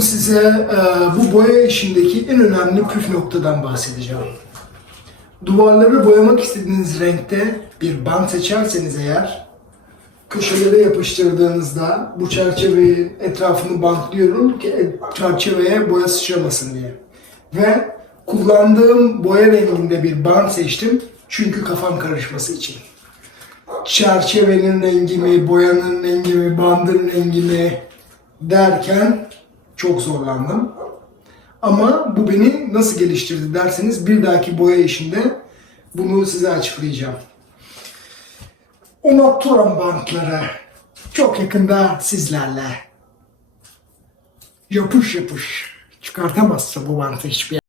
bugün size bu boya işindeki en önemli püf noktadan bahsedeceğim. Duvarları boyamak istediğiniz renkte bir bant seçerseniz eğer, köşelere yapıştırdığınızda bu çerçevenin etrafını bantlıyorum ki çerçeveye boya sıçramasın diye. Ve kullandığım boya renginde bir bant seçtim çünkü kafam karışması için. Çerçevenin rengi mi, boyanın rengi mi, bandın rengi mi derken çok zorlandım. Ama bu beni nasıl geliştirdi derseniz bir dahaki boya işinde bunu size açıklayacağım. Unutturan bantları çok yakında sizlerle. Yapış yapış. Çıkartamazsa bu bantı hiçbir